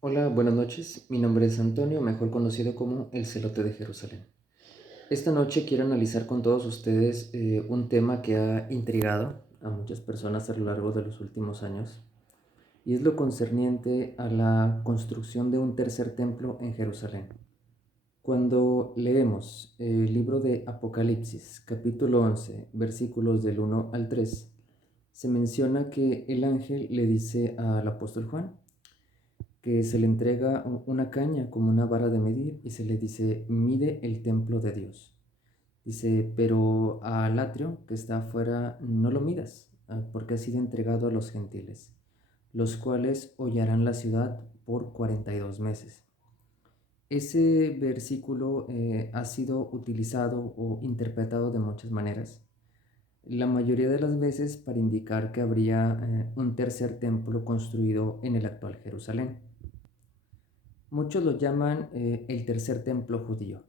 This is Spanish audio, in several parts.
Hola, buenas noches. Mi nombre es Antonio, mejor conocido como el Celote de Jerusalén. Esta noche quiero analizar con todos ustedes un tema que ha intrigado a muchas personas a lo largo de los últimos años, y es lo concerniente a la construcción de un tercer templo en Jerusalén. Cuando leemos el libro de Apocalipsis, capítulo 11, versículos del 1 al 3, se menciona que el ángel le dice al apóstol Juan que se le entrega una caña como una vara de medir y se le dice, mide el templo de Dios. Dice, pero al atrio que está afuera no lo midas, porque ha sido entregado a los gentiles, los cuales hollarán la ciudad por 42 meses. Ese versículo ha sido utilizado o interpretado de muchas maneras, la mayoría de las veces para indicar que habría un tercer templo construido en el actual Jerusalén. Muchos lo llaman el tercer templo judío.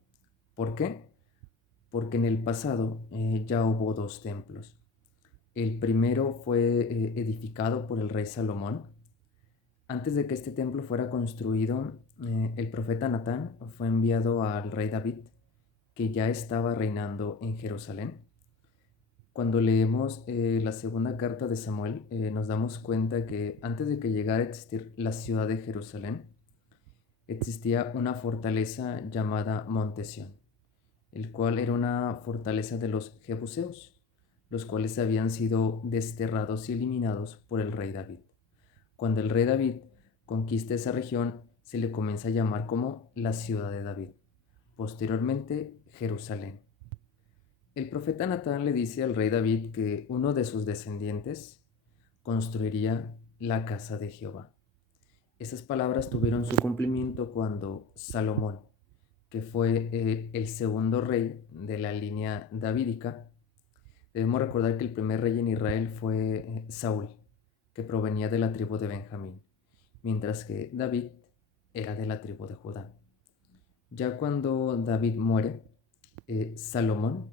¿Por qué? Porque en el pasado ya hubo dos templos. El primero fue edificado por el rey Salomón. Antes de que este templo fuera construido, el profeta Natán fue enviado al rey David, que ya estaba reinando en Jerusalén. Cuando leemos la segunda carta de Samuel, nos damos cuenta que antes de que llegara a existir la ciudad de Jerusalén, existía una fortaleza llamada Monte Sión, el cual era una fortaleza de los jebuseos, los cuales habían sido desterrados y eliminados por el rey David. Cuando el rey David conquista esa región, se le comienza a llamar como la ciudad de David, posteriormente Jerusalén. El profeta Natán le dice al rey David que uno de sus descendientes construiría la casa de Jehová. Esas palabras tuvieron su cumplimiento cuando Salomón, que fue el segundo rey de la línea davídica. Debemos recordar que el primer rey en Israel fue Saúl, que provenía de la tribu de Benjamín, mientras que David era de la tribu de Judá. Ya cuando David muere, Salomón,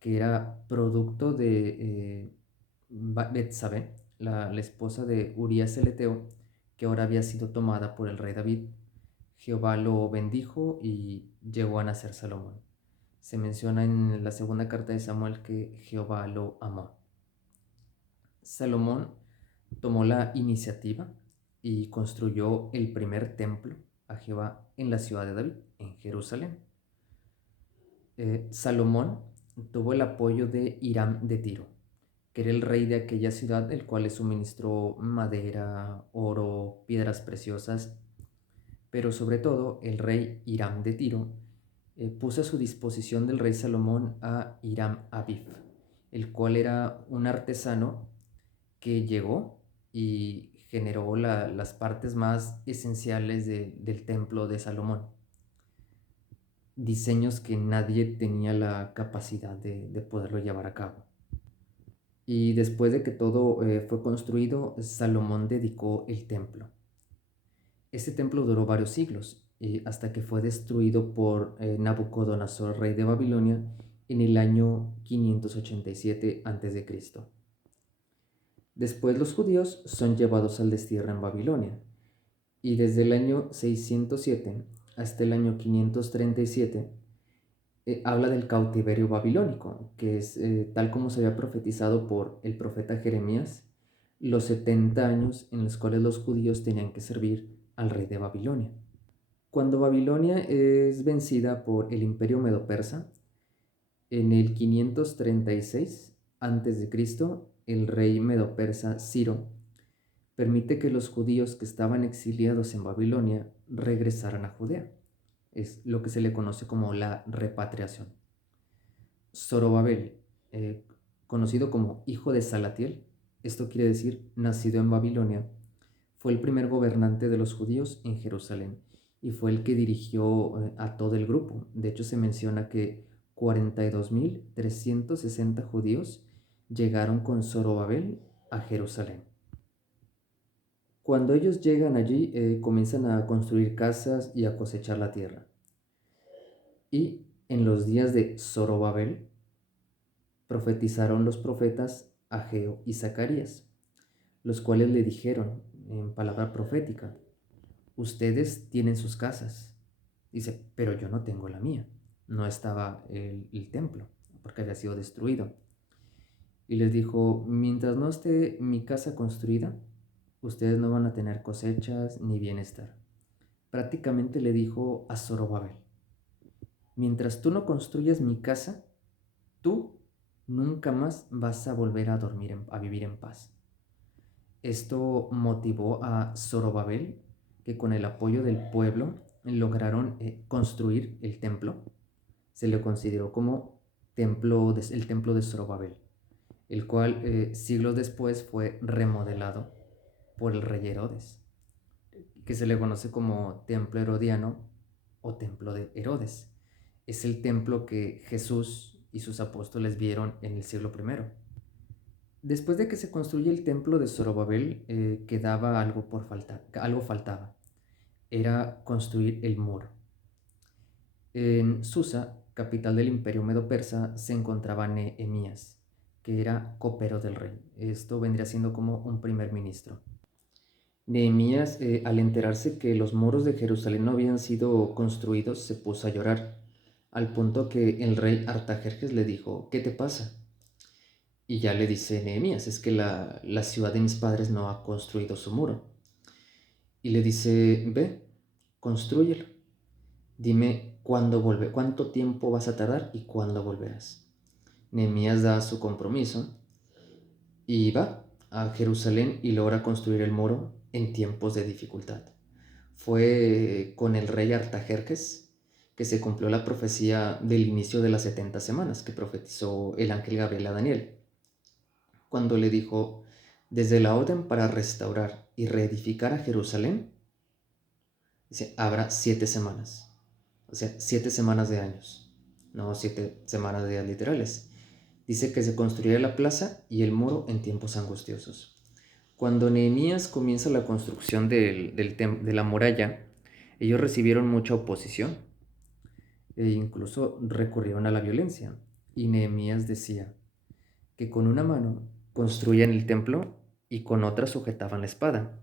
que era producto de Betsabé, la esposa de Urías el Eteo, que ahora había sido tomada por el rey David, Jehová lo bendijo y llegó a nacer Salomón. Se menciona en la segunda carta de Samuel que Jehová lo amó. Salomón tomó la iniciativa y construyó el primer templo a Jehová en la ciudad de David, en Jerusalén. Salomón tuvo el apoyo de Hiram de Tiro, que era el rey de aquella ciudad, el cual le suministró madera, oro, piedras preciosas, pero sobre todo el rey Hiram de Tiro puso a su disposición del rey Salomón a Hiram Abif, el cual era un artesano que llegó y generó las partes más esenciales del templo de Salomón, diseños que nadie tenía la capacidad de poderlo llevar a cabo. Y después de que todo fue construido, Salomón dedicó el templo. Este templo duró varios siglos, hasta que fue destruido por Nabucodonosor, rey de Babilonia, en el año 587 a.C. Después los judíos son llevados al destierro en Babilonia, y desde el año 607 hasta el año 537 habla del cautiverio babilónico, que es tal como se había profetizado por el profeta Jeremías, los 70 años en los cuales los judíos tenían que servir al rey de Babilonia. Cuando Babilonia es vencida por el imperio medo-persa, en el 536 a.C., el rey medo-persa Ciro permite que los judíos que estaban exiliados en Babilonia regresaran a Judea. Es lo que se le conoce como la repatriación. Zorobabel, conocido como hijo de Salatiel, esto quiere decir nacido en Babilonia, fue el primer gobernante de los judíos en Jerusalén y fue el que dirigió a todo el grupo. De hecho, se menciona que 42.360 judíos llegaron con Zorobabel a Jerusalén. Cuando ellos llegan allí, comienzan a construir casas y a cosechar la tierra. Y en los días de Zorobabel, profetizaron los profetas Ageo y Zacarías, los cuales le dijeron en palabra profética: ustedes tienen sus casas. Dice, pero yo no tengo la mía. No estaba el templo, porque había sido destruido. Y les dijo, mientras no esté mi casa construida, ustedes no van a tener cosechas ni bienestar. Prácticamente le dijo a Zorobabel, mientras tú no construyas mi casa, tú nunca más vas a volver a dormir, a vivir en paz. Esto motivó a Zorobabel, que con el apoyo del pueblo lograron construir el templo. Se le consideró como el templo de Zorobabel, el cual siglos después fue remodelado por el rey Herodes, que se le conoce como templo herodiano o templo de Herodes. Es el templo que Jesús y sus apóstoles vieron en el siglo I. Después de que se construye el templo de Zorobabel, quedaba algo por faltar, algo faltaba. Era construir el muro. En Susa, capital del imperio medo-persa, se encontraba Nehemías, que era copero del rey. Esto vendría siendo como un primer ministro. Nehemías, al enterarse que los muros de Jerusalén no habían sido construidos, se puso a llorar, al punto que el rey Artajerjes le dijo, ¿qué te pasa? Y ya le dice Nehemías, es que la ciudad de mis padres no ha construido su muro. Y le dice, ve, constrúyelo. Dime cuánto tiempo vas a tardar y cuándo volverás. Nehemías da su compromiso y va a Jerusalén y logra construir el muro en tiempos de dificultad. Fue con el rey Artajerjes que se cumplió la profecía del inicio de las 70 semanas que profetizó el ángel Gabriel a Daniel, cuando le dijo, desde la orden para restaurar y reedificar a Jerusalén, dice, habrá 7 semanas, o sea, 7 semanas de años, no 7 semanas de días literales. Dice que se construirá la plaza y el muro en tiempos angustiosos. Cuando Nehemías comienza la construcción de la muralla, ellos recibieron mucha oposición e incluso recurrieron a la violencia. Y Nehemías decía que con una mano construían el templo y con otra sujetaban la espada.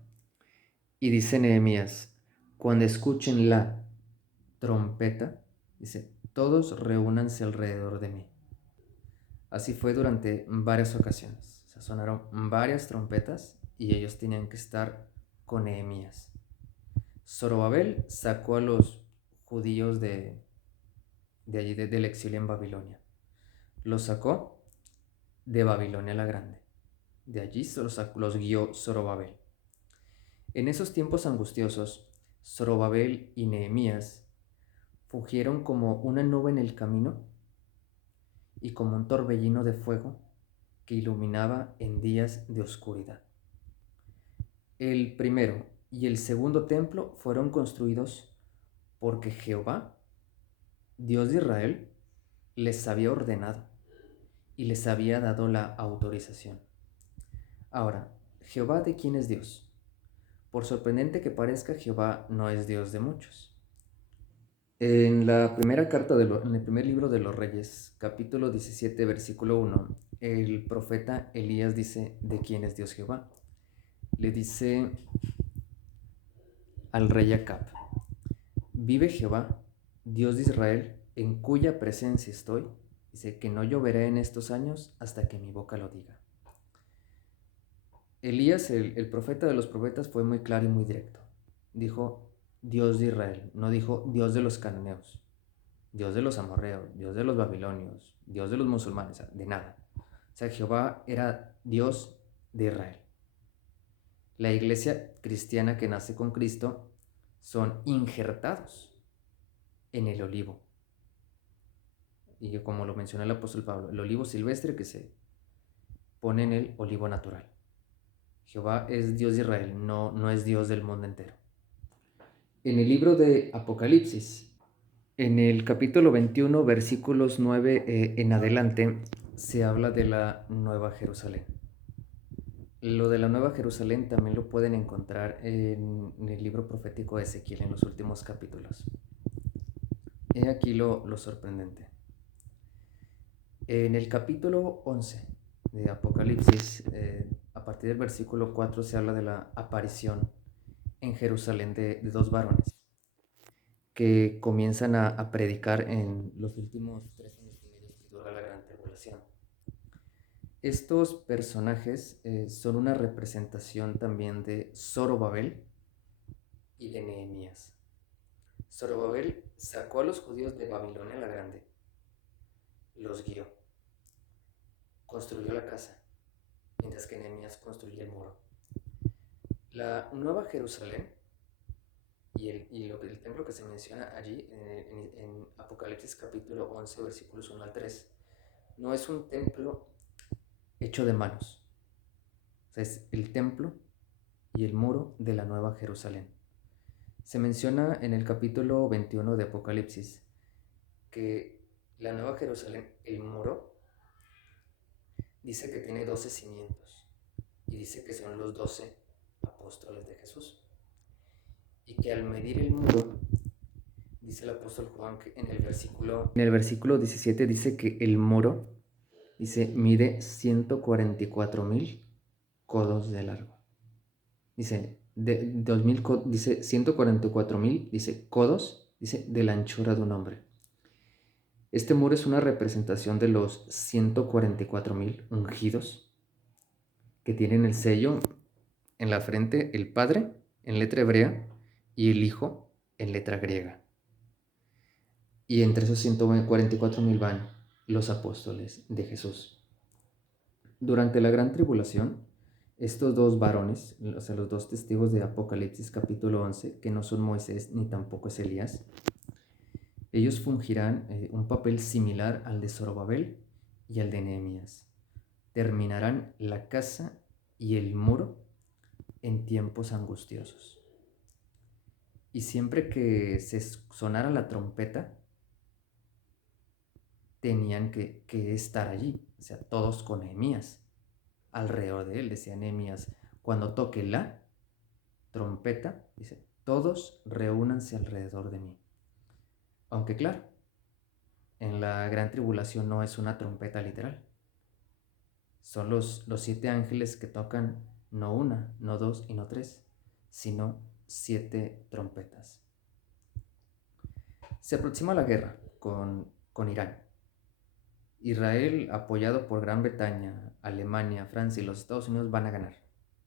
Y dice Nehemías, cuando escuchen la trompeta, dice, todos reúnanse alrededor de mí. Así fue durante varias ocasiones. O sea, sonaron varias trompetas y ellos tenían que estar con Nehemías. Zorobabel sacó a los judíos de allí, del exilio en Babilonia. Los sacó de Babilonia la Grande. De allí los guió Zorobabel. En esos tiempos angustiosos, Zorobabel y Nehemías fugieron como una nube en el camino y como un torbellino de fuego que iluminaba en días de oscuridad. El primero y el segundo templo fueron construidos porque Jehová, Dios de Israel, les había ordenado y les había dado la autorización. Ahora, ¿Jehová de quién es Dios? Por sorprendente que parezca, Jehová no es Dios de muchos. En la primera carta, en el primer libro de los Reyes, capítulo 17, versículo 1, el profeta Elías dice, ¿de quién es Dios Jehová? Le dice al rey Acab, vive Jehová, Dios de Israel, en cuya presencia estoy, dice que no lloverá en estos años hasta que mi boca lo diga. Elías, el profeta de los profetas, fue muy claro y muy directo. Dijo Dios de Israel, no dijo Dios de los cananeos, Dios de los amorreos, Dios de los babilonios, Dios de los musulmanes, de nada. O sea, Jehová era Dios de Israel. La iglesia cristiana que nace con Cristo son injertados en el olivo. Y como lo menciona el apóstol Pablo, el olivo silvestre que se pone en el olivo natural. Jehová es Dios de Israel, no es Dios del mundo entero. En el libro de Apocalipsis, en el capítulo 21, versículos 9 en adelante, se habla de la Nueva Jerusalén. Lo de la Nueva Jerusalén también lo pueden encontrar en el libro profético de Ezequiel, en los últimos capítulos. He aquí lo sorprendente. En el capítulo 11 de Apocalipsis, a partir del versículo 4 se habla de la aparición en Jerusalén de dos varones que comienzan a predicar en los últimos 3 años y medio que dura la Gran Tribulación. Estos personajes son una representación también de Zorobabel y de Nehemías. Zorobabel sacó a los judíos de Babilonia la Grande, los guió, construyó la casa, mientras que Nehemías construyó el muro. La Nueva Jerusalén el templo que se menciona allí en Apocalipsis capítulo 11, versículos 1 al 3, no es un templo hecho de manos. O sea, es el templo y el muro de la Nueva Jerusalén. Se menciona en el capítulo 21 de Apocalipsis que la Nueva Jerusalén, el muro, dice que tiene 12 cimientos y dice que son los 12 apóstoles de Jesús. Y que al medir el muro, dice el apóstol Juan que en el versículo 17 dice que el muro, dice, mide 144,000 codos de largo. Dice, dice 144,000, dice, codos, dice, de la anchura de un hombre. Este muro es una representación de los 144,000 ungidos que tienen el sello en la frente, el Padre en letra hebrea y el Hijo en letra griega. Y entre esos 144,000 van los apóstoles de Jesús. Durante la Gran Tribulación, estos dos varones, o sea, los dos testigos de Apocalipsis capítulo 11, que no son Moisés ni tampoco es Elías, ellos fungirán un papel similar al de Zorobabel y al de Nehemías. Terminarán la casa y el muro en tiempos angustiosos. Y siempre que se sonara la trompeta, tenían que estar allí, o sea, todos con Nehemías. Alrededor de él, decía Nehemías, cuando toque la trompeta, dice, todos reúnanse alrededor de mí. Aunque claro, en la gran tribulación no es una trompeta literal. Son los 7 ángeles que tocan no una, no dos y no tres, sino 7 trompetas. Se aproxima la guerra con Irán. Israel, apoyado por Gran Bretaña, Alemania, Francia y los Estados Unidos, van a ganar.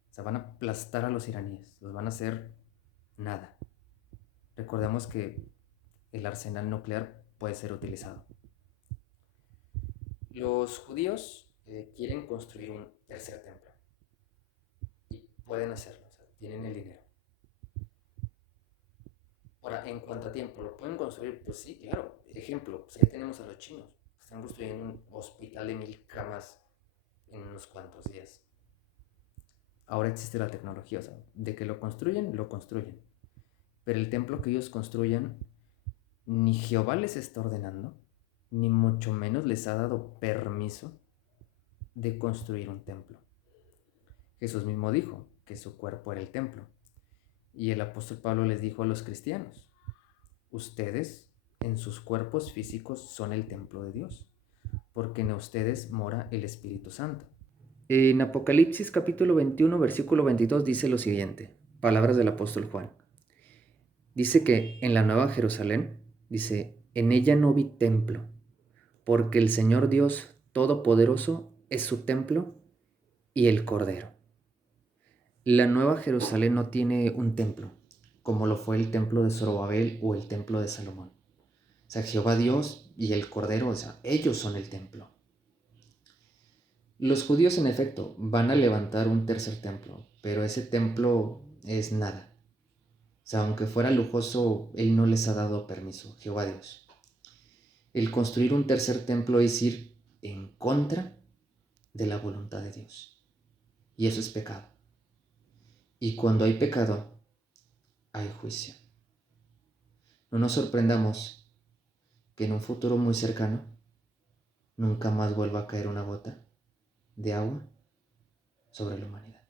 O sea, van a aplastar a los iraníes, los van a hacer nada. Recordemos que el arsenal nuclear puede ser utilizado. Los judíos quieren construir un tercer templo y pueden hacerlo, o sea, tienen el dinero. Ahora, en cuanto a tiempo, ¿lo pueden construir? Pues sí, claro. Ejemplo, pues ahí tenemos a los chinos. Están construyendo un hospital de 1,000 camas en unos cuantos días. Ahora existe la tecnología, o sea, de que lo construyen, lo construyen. Pero el templo que ellos construyan, ni Jehová les está ordenando, ni mucho menos les ha dado permiso de construir un templo. Jesús mismo dijo que su cuerpo era el templo. Y el apóstol Pablo les dijo a los cristianos, ustedes en sus cuerpos físicos son el templo de Dios, porque en ustedes mora el Espíritu Santo. En Apocalipsis capítulo 21, versículo 22 dice lo siguiente, palabras del apóstol Juan. Dice que en la Nueva Jerusalén, dice, en ella no vi templo, porque el Señor Dios Todopoderoso es su templo y el Cordero. La Nueva Jerusalén no tiene un templo, como lo fue el templo de Zorobabel o el templo de Salomón. O sea, Jehová Dios y el Cordero, o sea, ellos son el templo. Los judíos, en efecto, van a levantar un tercer templo, pero ese templo es nada. O sea, aunque fuera lujoso, Él no les ha dado permiso, Jehová Dios. El construir un tercer templo es ir en contra de la voluntad de Dios. Y eso es pecado. Y cuando hay pecado, hay juicio. No nos sorprendamos que en un futuro muy cercano nunca más vuelva a caer una gota de agua sobre la humanidad.